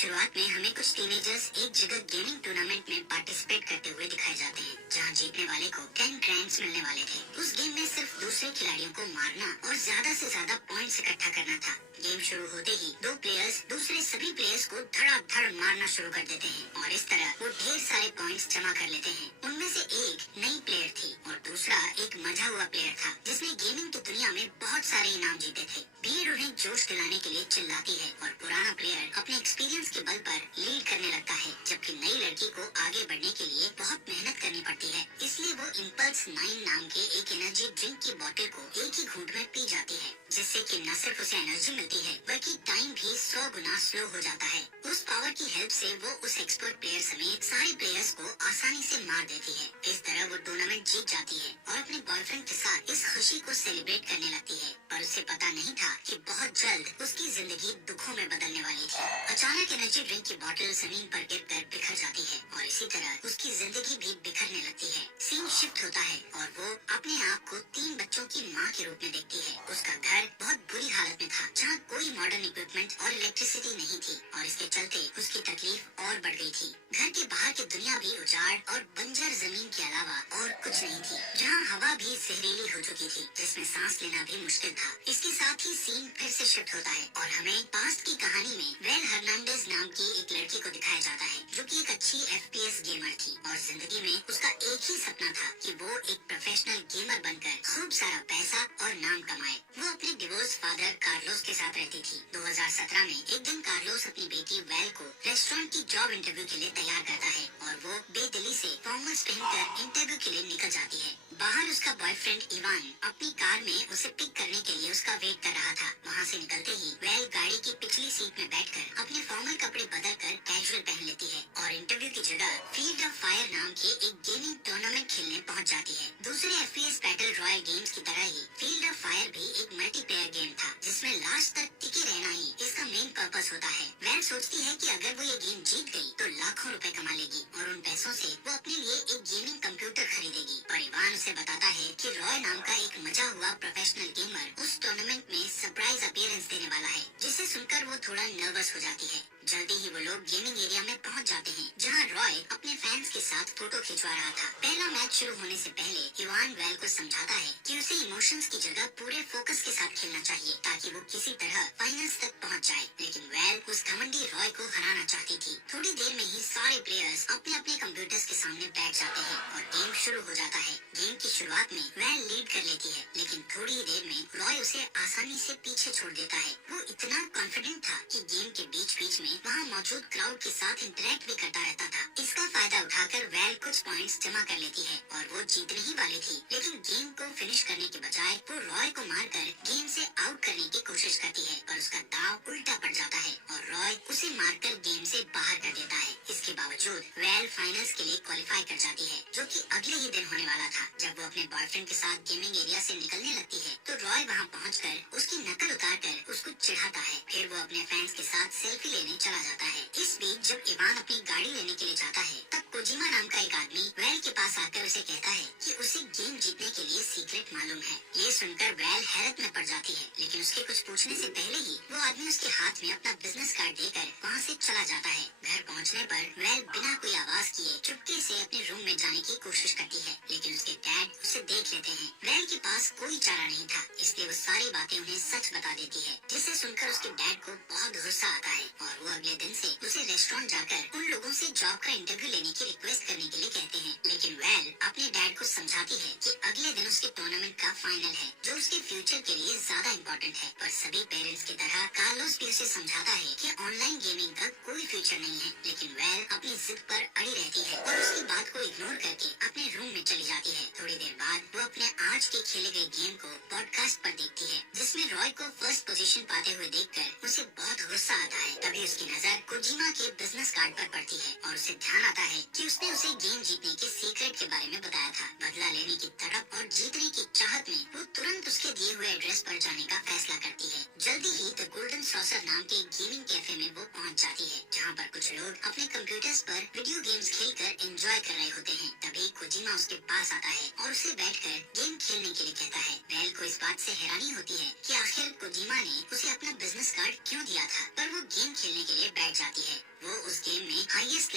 शुरुआत में हमें कुछ टीनेजर्स एक जगह गेमिंग टूर्नामेंट में पार्टिसिपेट करते हुए दिखाए जाते हैं, जहां जीतने वाले को 10 ग्रैंड्स मिलने वाले थे। उस गेम में सिर्फ दूसरे खिलाड़ियों को मारना और ज्यादा से ज्यादा पॉइंट्स इकट्ठा करना था। गेम शुरू होते ही दो प्लेयर्स दूसरे सभी प्लेयर्स को धड़ाधड़ मारना शुरू कर देते हैं और इस तरह वो ढेर सारे पॉइंट्स जमा कर लेते हैं। उनमें से एक नई प्लेयर थी और दूसरा एक मजा हुआ प्लेयर था, जिसने गेमिंग की दुनिया में बहुत सारे इनाम जीते थे। भीड़ उन्हें जोश दिलाने के लिए चिल्लाती है और पुराना प्लेयर अपने एक्सपीरियंस के बल पर लीड करने लगता है, जबकि नई लड़की को आगे बढ़ने के लिए बहुत मेहनत करनी पड़ती है। इसलिए वो इम्पल्स 9 नाम के एक एनर्जी ड्रिंक की बोतल को एक ही घूंट में पी जाती है, जिससे कि न सिर्फ उसे एनर्जी मिलती है बल्कि टाइम भी 100 गुना स्लो हो जाता है। उस पावर की हेल्प से वो उस एक्सपर्ट प्लेयर समेत सारे प्लेयर्स को आसानी से मार देती है। इस तरह वो टूर्नामेंट जीत जाती है और अपने बॉयफ्रेंड के साथ इस खुशी को सेलिब्रेट करने लगती है, पर उसे पता नहीं था कि बहुत जल्द उसकी जिंदगी दुखों में बदलने वाली थी। अचानक एनर्जी ड्रिंक की बोतल जमीन पर गिरकर बिखर जाती है और इसी तरह उसकी जिंदगी भी बिखरने लगती है। सीन शिफ्ट होता है और वो अपने आप को 3 बच्चों की माँ के रूप में देखती है। उसका घर बहुत बुरी हालत में था, जहाँ कोई मॉडर्न इक्विपमेंट और इलेक्ट्रिसिटी नहीं थी और इसके चलते उसकी तकलीफ और बढ़ गई थी। घर के बाहर की दुनिया भी उजाड़ और बंजर जमीन के अलावा और कुछ नहीं थी, जहाँ हवा भी जहरीली हो चुकी थी, जिसमें सांस लेना भी मुश्किल था। इसके साथ ही सीन फिर से शिफ्ट होता है और हमें पास्ट की कहानी में वेल हर्नांडेज नाम की एक लड़की को दिखाया जाता है, जो कि एक अच्छी FPS गेमर थी और जिंदगी में उसका एक ही सपना था कि वो एक प्रोफेशनल गेमर बनकर खूब सारा पैसा और नाम कमाए। वो अपने डिवोर्स फादर कार्लोस के साथ रहती थी। 2017 में एक दिन कार्लोस अपनी बेटी वेल को रेस्टोरेंट की जॉब इंटरव्यू के लिए तैयार करता है और वो बेदिली से फॉर्मल्स पहनकर इंटरव्यू के लिए निकल जाती है। बाहर उसका बॉयफ्रेंड इवान अपनी कार में उसे पिक करने के लिए उसका वेट कर रहा था। वहाँ से निकलते ही वेल गाड़ी की पिछली सीट में बैठकर अपने फॉर्मल कपड़े बदलकर कैजुअल पहन लेती है और इंटरव्यू की जगह फील्ड ऑफ फायर नाम के एक गेमिंग टूर्नामेंट खेलने पहुँच जाती है। दूसरे FPS बैटल रॉयल गेम्स की तरह ही फील्ड ऑफ फायर भी एक मल्टीप्लेयर गेम था, जिसमें लास्ट तक टिके रहना ही इसका मेन पर्पस होता है। वेल सोचती है कि अगर वो ये गेम जीत गई तो लाखों रुपए कमा लेगी और उन पैसों से वो अपने लिए एक गेमिंग कंप्यूटर खरीदेगी। पर इवान उसे बताता है कि रॉय नाम का एक मजा हुआ प्रोफेशनल गेमर उस टूर्नामेंट में सरप्राइज अपीयरेंस देने वाला है, जिसे सुनकर वो थोड़ा नर्वस हो जाती है। जल्दी ही वो लोग गेमिंग एरिया में पहुंच जाते हैं, जहां रॉय अपने फैंस के साथ फोटो खिंचवा रहा था। पहला मैच शुरू होने से पहले इवान वेल को समझाता है कि उसे इमोशंस की जगह पूरे फोकस के साथ खेलना चाहिए, ताकि वो किसी तरह फाइनल्स तक पहुंच जाए। लेकिन वेल उस घमंडी रॉय को हराना चाहती थी। थोड़ी देर में ही सारे प्लेयर्स अपने अपने कंप्यूटर्स के सामने बैठ जाते हैं और गेम शुरू हो जाता है। गेम की शुरुआत में वेल लीड कर लेती है, लेकिन थोड़ी ही देर में रॉय उसे आसानी से पीछे छोड़ देता है। वो इतना कॉन्फिडेंट था कि गेम के बीच बीच में वहाँ मौजूद क्राउड के साथ इंटरेक्ट भी करता रहता था। इसका फायदा उठाकर वेल कुछ पॉइंट्स जमा कर लेती है और वो जीतने ही वाली थी, लेकिन गेम को फिनिश करने के बजाय वो रॉय को मारकर गेम से आउट करने की कोशिश करती है, पर उसका दांव उल्टा पड़ जाता है और रॉय उसे मारकर गेम से बाहर कर देता है। इसके बावजूद वेल फाइनल्स के लिए क्वालिफाई कर जाती है, जो कि अगले ही दिन होने वाला था। जब वो अपने बॉयफ्रेंड के साथ गेमिंग एरिया से निकलने लगती है तो रॉय वहाँ पहुँचकर उसकी नकल उतारकर उसको चिढ़ाता है। फिर वो अपने फैंस के साथ सेल्फी लेने चला जाता है। इस बीच जब इवान अपनी गाड़ी लेने के लिए जाता है, तब कोजिमा नाम का एक आदमी वेल के पास आकर उसे कहता है कि उसे गेम जीतने के लिए सीक्रेट मालूम है। ये सुनकर वेल हैरत में पड़ जाती है, लेकिन उसके कुछ पूछने से पहले ही वो आदमी उसके हाथ में अपना बिजनेस कार्ड देकर वहाँ से चला जाता है। घर पहुँचने पर वेल बिना कोई आवाज किए चुपके से अपने रूम में जाने की कोशिश करती है, लेकिन उसके डैड उसे देख लेते हैं। वेल के पास कोई चारा नहीं था, इसलिए वो सारी बातें उन्हें सच बता देती है, जिसे सुनकर उसके डैड को बहुत गुस्सा आता है और वो अगले दिन से उसे रेस्टोरेंट जाकर उन लोगों से जॉब का इंटरव्यू लेने की रिक्वेस्ट करने के लिए कहते हैं। लेकिन वेल अपने डैड को समझाती है कि अगले दिन उसके टूर्नामेंट का फाइनल है, जो उसके फ्यूचर के लिए ज्यादा इम्पोर्टेंट है। पर सभी पेरेंट्स की तरह कार्लोस भी उसे समझाता है कि ऑनलाइन गेमिंग का कोई फ्यूचर नहीं है, लेकिन वेल अपनी जिद पर अड़ी रहती है और उसकी बात को इग्नोर करके अपने रूम में चली जाती है। थोड़ी देर बाद वो अपने आज के खेले गए गेम को पॉडकास्ट पर देखती है, जिसमें रॉय को फर्स्ट पोजीशन पाते हुए देखकर उसे बहुत गुस्सा आता है। तभी उसकी नजर कोजिमा के बिजनेस कार्ड पर पड़ती है और उसे ध्यान आता है कि उसने उसे गेम जीतने के सीक्रेट के बारे में बताया था। बदला लेने की तड़प और जीतने की चाहत में वो तुरंत उसके दिए हुए एड्रेस पर जाने का फैसला करती है। जल्दी ही द गोल्डन सॉसर नाम के गेमिंग कैफे में वो पहुंच जाती है, जहां पर कुछ लोग अपने कंप्यूटर्स पर वीडियो गेम्स खेलकर एंजॉय कर रहे होते हैं। तभी कोजिमा उसके पास आता है और उसे बैठकर गेम खेलने के लिए कहता है। वेल को इस बात से हैरानी होती है कि आखिर कोजिमा ने उसे अपना बिजनेस कार्ड क्यों दिया था, पर वो गेम खेलने के लिए बैठ जाती है।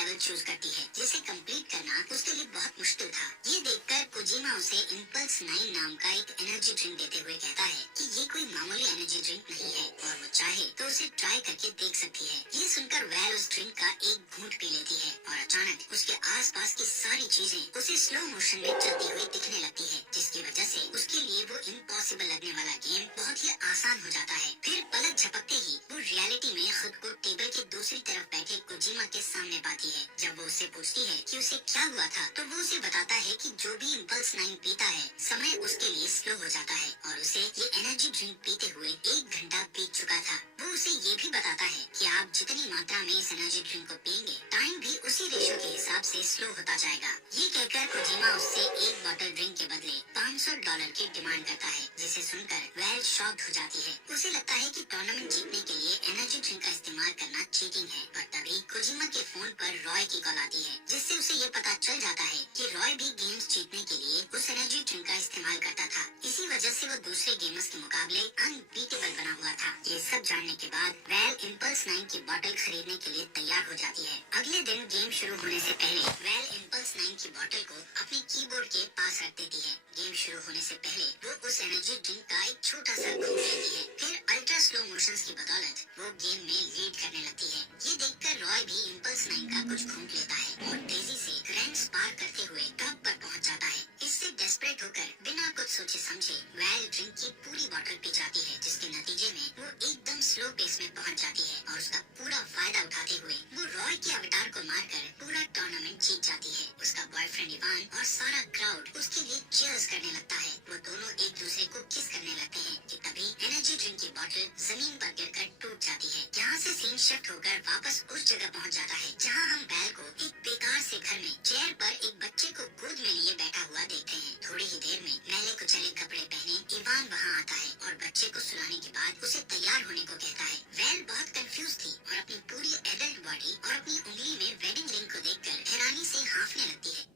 लेवल चूज करती है जिसे कंप्लीट करना उसके लिए बहुत मुश्किल था। ये देखकर कोजिमा उसे इम्पल्स 9 नाम का एक एनर्जी ड्रिंक देते हुए कहता है कि ये कोई मामूली एनर्जी ड्रिंक नहीं है और वो चाहे तो उसे ट्राई करके देख सकती है। ये सुनकर वैल उस ड्रिंक का एक घूंट पी लेती है और अचानक उसके आसपास की सारी चीजें उसे स्लो मोशन में चलती हुई दिखने लगती है, जिसकी वजह से उसके लिए वो इम्पॉसिबल लगने वाला गेम बहुत ही आसान हो जाता है। फिर पलक झपकते ही वो रियलिटी में खुद को टेबल के दूसरी तरफ बैठे कोजिमा के सामने पाती है। जब वो उससे पूछती है कि उसे क्या हुआ था तो वो उसे बताता है कि जो भी इम्पल्स 9 पीता है समय उसके लिए स्लो हो जाता है और उसे ये एनर्जी ड्रिंक पीते हुए 1 घंटा बीत चुका था। वो उसे ये भी बताता है कि आप जितनी मात्रा में इस एनर्जी ड्रिंक को पिएंगे टाइम भी उसी रेशो के हिसाब से स्लो होता जाएगा। ये कहकर कोजिमा उससे एक बॉटल ड्रिंक के बदले $500 की डिमांड करता है, जिसे सुनकर वैल शॉक्ड हो जाती है। उसे लगता है कि टूर्नामेंट जीतने के लिए एनर्जी ड्रिंक का इस्तेमाल करना चीटिंग है, पर तभी कोजिमा के फोन पर रॉय की कॉल आती है, जिससे उसे ये पता चल जाता है कि रॉय भी गेम्स जीतने के लिए उस एनर्जी ड्रिंक का इस्तेमाल करता था। इसी वजह से वो दूसरे गेमर्स के मुकाबले अनबीटेबल बना हुआ था। ये सब जानने के बाद वैल इम्पल्स 9 की बोतल खरीदने के लिए तैयार हो जाती है। अगले दिन गेम शुरू होने से पहले वैल इम्पल्स 9 की बोतल को अपने कीबोर्ड के पास रख देती है। गेम शुरू होने से पहले वो उस एनर्जी ड्रिंक का एक छोटा सा घूंट लेती है। फिर अल्ट्रा स्लो मोशंस की बदौलत वो गेम में लीड करने लगती है। ये देखकर रॉय भी इम्पल्स 9 का कुछ घूंट लेता है और तेजी से ग्रैंड्स पार करते हुए टॉप पर पहुंच जाता है। इससे डेस्परेट होकर बिना कुछ सोचे समझे वैल ड्रिंक की पूरी बोतल पी जाती है, जिसके नतीजे में वो एकदम स्लो पेस में पहुंच जाती है और उसका पूरा फायदा उठाते हुए वो रॉय के अवतार को मारकर पूरा टूर्नामेंट जीत जाती है। उसका बॉयफ्रेंड इवान और सारा क्राउड उसके लिए चीयर्स करने लगता है। वो दोनों एक दूसरे को किस करने लगते हैं कि तभी एनर्जी ड्रिंक की बोतल जमीन पर गिरकर टूट जाती है। यहाँ से सीन शिफ्ट होकर वापस उस जगह पहुँच जाता है जहाँ हम वैल को एक बेकार से घर में चेयर पर एक बच्चे को गोद में लिए बैठा हुआ देखते हैं। थोड़ी ही देर में मैले कुचले कपड़े पहने इवान वहाँ आता है और बच्चे को सुलाने के बाद उसे तैयार होने को कहता है। वैल बहुत कंफ्यूज थी और अपनी पूरी एडल्ट बॉडी और अपनी उंगली में वेडिंग रिंग को देखकर हैरानी से हाँफने लगती है।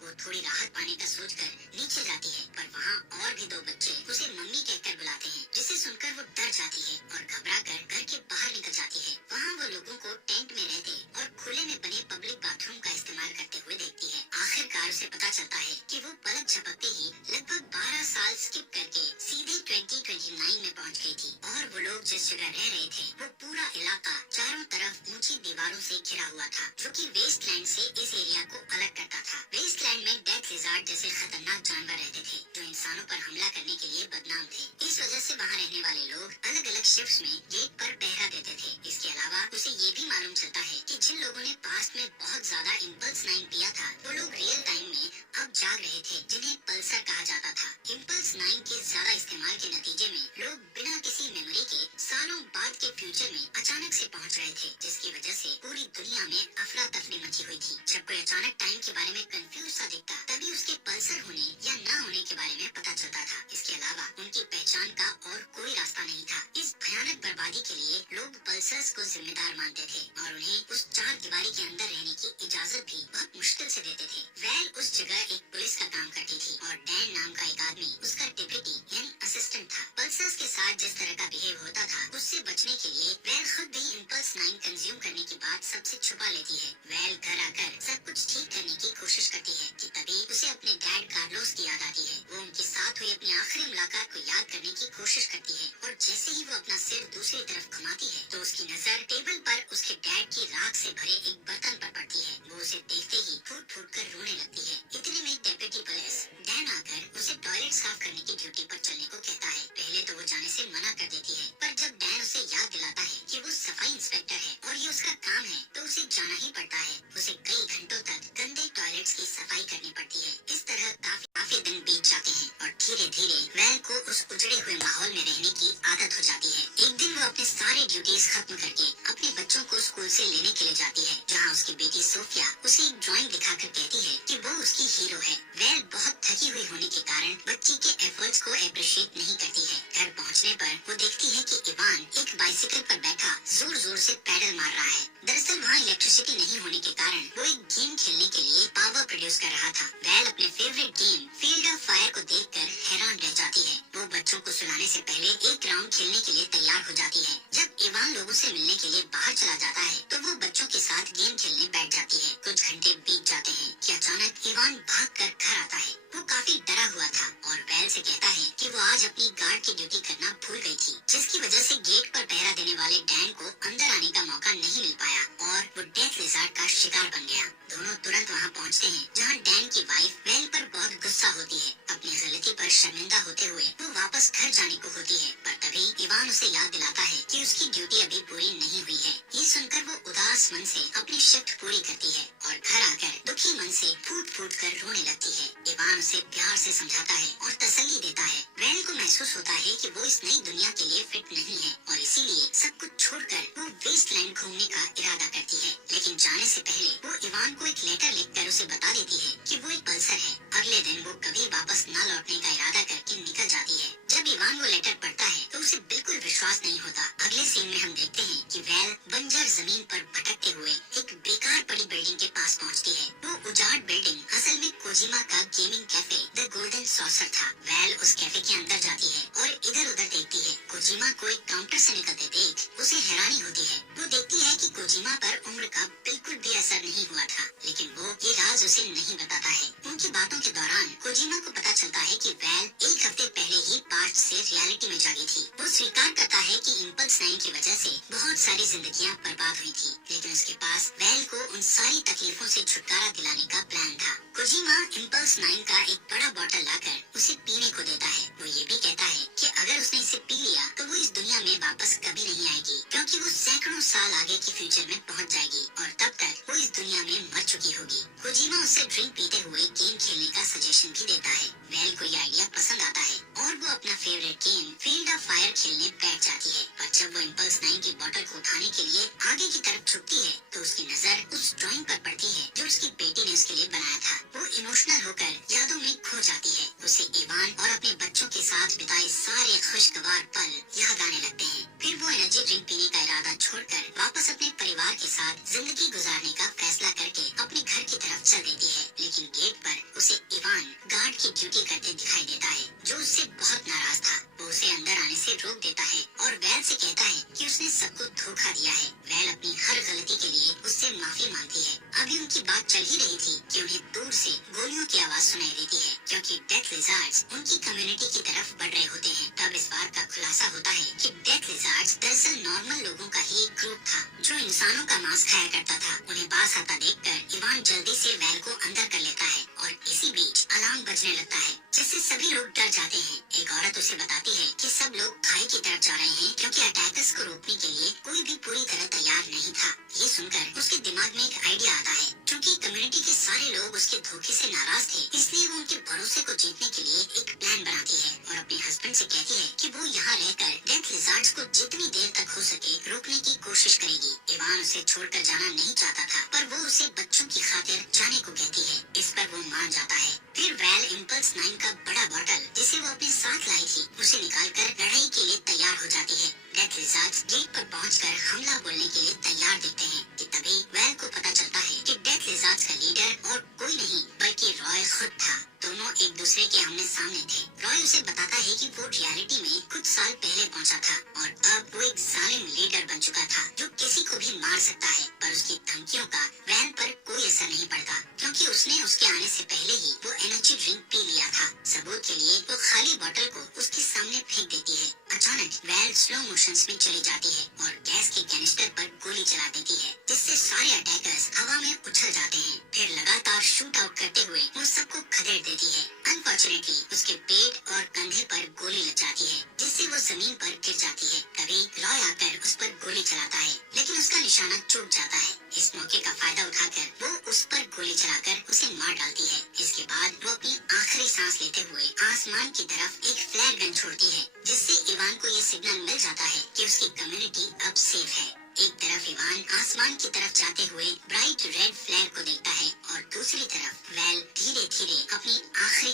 वो थोड़ी राहत पाने का सोचकर नीचे जाती है, पर वहाँ और भी 2 बच्चे उसे मम्मी कहकर बुलाते हैं, जिसे सुनकर वो डर जाती है और घबराकर घर के बाहर निकल जाती है। वहाँ वो लोगों को टेंट में रहते और खुले में बने पब्लिक बाथरूम का इस्तेमाल करते हुए देखती है। आखिरकार उसे पता चलता है कि वो पलक झपकते ही लगभग 12 साल स्किप करके सीधे 2029 में पहुँच गई थी और वो लोग जिस जगह रह रहे थे वो पूरा इलाका चारों तरफ ऊंची दीवारों से घिरा हुआ था, जो कि वेस्टलैंड से इस एरिया को अलग करता था। वेस्टलैंड में डेथ लिज़ार्ड जैसे खतरनाक जानवर रहते थे जो इंसानों पर हमला करने के लिए बदनाम थे। इस वजह से वहाँ रहने वाले लोग अलग अलग शिफ्ट्स में गेट पर पहरा देते थे। इसके अलावा उसे ये भी मालूम चलता है कि जिन लोगों ने पास्ट में बहुत ज्यादा इम्पल्स 9 पिया था वो लोग रियल टाइम में अब जाग रहे थे, जिन्हें पल्सर कहा जाता था। इम्पल्स 9 के ज्यादा इस्तेमाल के नतीजे में लोग बिना किसी मेमोरी के सालों बाद के फ्यूचर में अचानक से पहुँच रहे थे, जिसकी वजह से पूरी दुनिया में अफरा तफरी मची हुई थी। जब कोई अचानक टाइम के बारे में कंफ्यूज सा दिखता तभी उसके पल्सर होने या ना होने के बारे में पता चलता था। इसके अलावा उनकी पहचान का और कोई रास्ता नहीं था। इस भयानक बर्बादी के लिए लोग पल्सर्स को जिम्मेदार मानते थे और उन्हें उस 4 दीवारी के अंदर रहने की इजाजत भी बहुत मुश्किल से देते थे। वैल उस जगह एक पुलिस का काम करती थी और डैन नाम का एक आदमी उसका डिप्टी यानी असिस्टेंट था। पल्सर्स के साथ जिस तरह का बिहेव होता था उससे बचने के लिए वैल खुद भी इम्पल्स 9 कंज्यूम करने के बाद सबसे छुपा लेती है। वैल घर आकर सब कुछ ठीक करने की कोशिश करती है कि तभी उसे अपने डैड कार्लोस की याद आती है। वो उनके साथ हुई अपनी आखिरी मुलाकात को याद करने की कोशिश करती है और जैसे ही वो अपना सिर दूसरी तरफ घुमाती है तो उसकी नजर टेबल पर उसके डैड की राख से भरे एक बर्तन पर पड़ती है। वो उसे देखते ही फूट फूट कर रोने लगती है। इतने में डेप्यूटी पुलिस डैन आकर उसे टॉयलेट साफ करने की ड्यूटी पर चलने को कहता है। पहले तो वो जाने से मना कर देती है, पर जब डैन उसे याद दिलाता है कि वो सफाई इंस्पेक्टर है और ये उसका काम है तो उसे जाना ही पड़ता है। उसे कई घंटों तक गंदे टॉयलेट्स की सफाई करनी पड़ती है। इस तरह काफी दिन बीत जाते हैं और धीरे धीरे वैल को उस उजड़े हुए माहौल में रहने की आदत हो जाती है। एक दिन वो अपने सारे ड्यूटीज खत्म करके अपने बच्चों को स्कूल से लेने के लिए जाती है, जहाँ उसकी बेटी सोफिया उसे एक ड्राइंग दिखाकर कहती है कि वो उसकी हीरो है। वैल बहुत थकी हुई होने के कारण बच्ची के एफर्ट्स को अप्रिशिएट नहीं करती है। घर पहुँचने पर वो देखती है कि इवान एक बाइसिकल पर बैठा जोर जोर से पैडल मार रहा है। दरअसल वहाँ इलेक्ट्रिसिटी नहीं होने के कारण वो एक गेम खेलने के लिए पावर प्रोड्यूस कर रहा था। वैल अपने favourite game field of fire को देखकर हैरान रह जाती है। वो बच्चों को सुलाने से पहले एक राउंड खेलने के लिए तैयार हो जाती है। जब इवान लोगों से मिलने के लिए बाहर चला जाता है तो वो बच्चों के साथ गेम खेलने बैठ जाती है। कुछ घंटे बीत जाते हैं कि अचानक इवान भागकर घर आता है। वो काफी डरा हुआ था और वेल से कहता है कि वो आज अपनी गार्ड की ड्यूटी करना भूल गई थी, जिसकी वजह से गेट पर पहरा देने वाले डैन को अंदर आने का मौका नहीं मिल पाया और वो डेथ लिज़ार्ड का शिकार बन गया। दोनों तुरंत वहाँ पहुँचते हैं जहाँ डैन की वाइफ वेल पर बहुत गुस्सा होती है। अपनी गलती पर शर्मिंदा होते हुए वो वापस घर जाने को होती है, पर तभी इवान उसे याद दिलाता है कि उसकी ड्यूटी अभी पूरी नहीं हुई है। ये सुनकर वो उदास मन से अपनी शिफ्ट पूरी करती है और घर आकर दुखी मन से फूट फूट कर रोने लगती है। इवान उसे प्यार से समझाता है और तसल्ली देता है। वेल को महसूस होता है कि वो इस नई दुनिया के लिए फिट नहीं है और इसीलिए सब कुछ छोड़कर वो वेस्टलैंड घूमने का इरादा करती है। लेकिन जाने से पहले वो इवान को एक लेटर लिखकर उसे बता देती है कि वो एक पल्सर है। अगले दिन वो कभी वापस न लौटने का इरादा करके निकल जाती है। जब इवान वो लेटर पढ़ता है तो उसे बिल्कुल विश्वास नहीं होता। अगले सीन में हम देखते हैं कि वेल बंजर जमीन पर भटकते हुए एक बेकार पड़ी बिल्डिंग के पास पहुंचती है। वो उजाड़ बिल्डिंग असल में कोजिमा का gaming cafe the golden saucer था। वेल उस कैफे के अंदर जाती है और इधर उधर देखती है। कोजिमा को एक काउंटर से निकलते देख उसे हैरानी होती है। वो देखती है कि कोजिमा पर उम्र का बिल्कुल भी असर नहीं हुआ था, लेकिन वो ये राज उसे नहीं बताता है। उनकी बातों के दौरान कोजिमा को पता चलता है कि वेल एक हफ्ते पहले ही पास्ट से रियलिटी में जागी थी। वो स्वीकार करता है कि इम्पल्स 9 की वजह से बहुत सारी जिंदगियां बर्बाद हुई थी, लेकिन उसके पास वेल को उन सारी तकलीफों से छुटकारा दिलाने का प्लान था। कोजिमा इम्पल्स 9 का एक बड़ा बोतल लाकर उसे पीने को देता है। वो ये भी कहता है कि अगर उसने इसे पी लिया तो वो इस दुनिया में वापस कभी नहीं आएगी, क्योंकि वो सैकड़ों साल आगे के फ्यूचर में पहुंच जाएगी और तब तक वो इस दुनिया में मर चुकी होगी। कोजिमा उससे ड्रिंक पीते हुए गेम खेलने का सजेशन भी देता है। वेल को ये आइडिया पसंद आता है और वो अपना favourite game field of fire खेलने बैठ जाती है। पर जब वो इम्पल्स 9 की बोतल को उठाने के लिए आगे की तरफ झुकती है तो उसकी नजर उस ड्राइंग पर पड़ती है जो उसकी बेटी ने उसके लिए बनाया था। वो इमोशनल होकर यादों में खो जाती है। उसे इवान और अपने बच्चों के साथ बिताए सारे खुशगवार पल याद आने लगते हैं। फिर वो एनर्जी ड्रिंक पीने का इरादा छोड़कर वापस अपने परिवार के साथ जिंदगी गुजारने का फैसला करके अपने घर की तरफ चल देती है। लेकिन गेट पर उसे इवान गार्ड की ड्यूटी करते दिखाई देता है, जो उससे बहुत नाराज था। वो उसे अंदर आने से रोक देता है और वेल से कहता है कि उसने सबको धोखा दिया है। वेल अपनी हर गलती के लिए उससे माफी मांगती है। अभी उनकी बात चल ही रही थी कि उन्हें दूर से गोलियों की आवाज सुनाई देती है, क्योंकि डेथ लिज़ार्ड्स उनकी कम्युनिटी की तरफ बढ़ रहे होते हैं। तब इस बात का खुलासा होता है कि डेथ लिज़ार्ड्स दरअसल नॉर्मल लोगों का ही एक ग्रुप था जो इंसानों का मांस खाया करता था। उन्हें पास आता देखकर इवान जल्दी से वेल को अंदर कर लेता है और इसी बीच अलार्म बजने लगता है, जिससे सभी लोग डर जाते हैं। एक औरत उसे बताती है कि सब लोग खाई की तरफ जा रहे हैं, क्योंकि अटैकर्स को रोकने के लिए कोई भी पूरी तरह तैयार नहीं था। ये सुनकर उसके दिमाग में एक आइडिया आता है। क्योंकि कम्युनिटी के सारे लोग उसके धोखे से नाराज थे, इसलिए वो उनके भरोसे को जीतने के लिए एक प्लान बनाती है और अपने हस्बैंड से कहती है कि वो यहाँ रहकर डेथ लिज़ार्ड्स को जितनी देर तक हो सके रोकने की कोशिश करेगी। इवान उसे छोड़कर जाना नहीं चाहता था, पर वो उसे बच्चों की खातिर जाने को कहती है। इस पर वो मान जाता है। फिर वेल इम्पल्स 9 का बड़ा बोतल जिसे वो अपने साथ लाई थी उसे निकालकर लड़ाई के लिए तैयार हो जाती है। डेथ लिज़ार्ड्स गेट पर पहुंचकर हमला बोलने के लिए तैयार दिखते हैं कि तभी वेल को पता चलता है कि डेथ लिज़ार्ड्स का लीडर और कोई नहीं बल्कि रॉय खुद था। दोनों एक दूसरे के आमने सामने थे। रॉय उसे बताता है कि वो रियलिटी में कुछ साल पहले पहुंचा था और अब वो एक जालिम लीडर बन चुका था जो किसी को भी मार सकता है। पर उसकी धमकियों का वेल पर कोई असर नहीं पड़ता, क्योंकि उसने उसके आने से पहले ही वो एनर्जी ड्रिंक पी लिया था। सबूत के लिए वो खाली बोतल को उसके सामने फेंक देती है। अचानक वेल स्लो मोशंस में चली जाती है और गैस के कैनिस्टर पर गोली चला देती है, जिससे सारे अटैकर्स हवा में उछल जाते हैं। फिर लगातार शूट आउट करते हुए वो सबको खदेड़ देती है। अनफॉर्चुनेटली उसके पेट और कंधे पर गोली लग जाती है, जिससे वो जमीन पर गिर जाती है। तभी रॉय आकर उस पर गोली चलाता है, लेकिन उसका निशाना चूक जाता है। इस मौके का फायदा उठाकर वो उस पर गोली चलाकर उसे मार डालती है। इसके बाद वो अपनी आखिरी सांस लेते हुए आसमान की तरफ एक फ्लेयर गन छोड़ती है, जिससे इवान को ये सिग्नल मिल जाता है कि उसकी कम्युनिटी अब सेफ है। एक तरफ इवान आसमान की तरफ जाते हुए ब्राइट रेड फ्लेयर को देखता है और दूसरी तरफ वेल धीरे धीरे अपनी आखिरी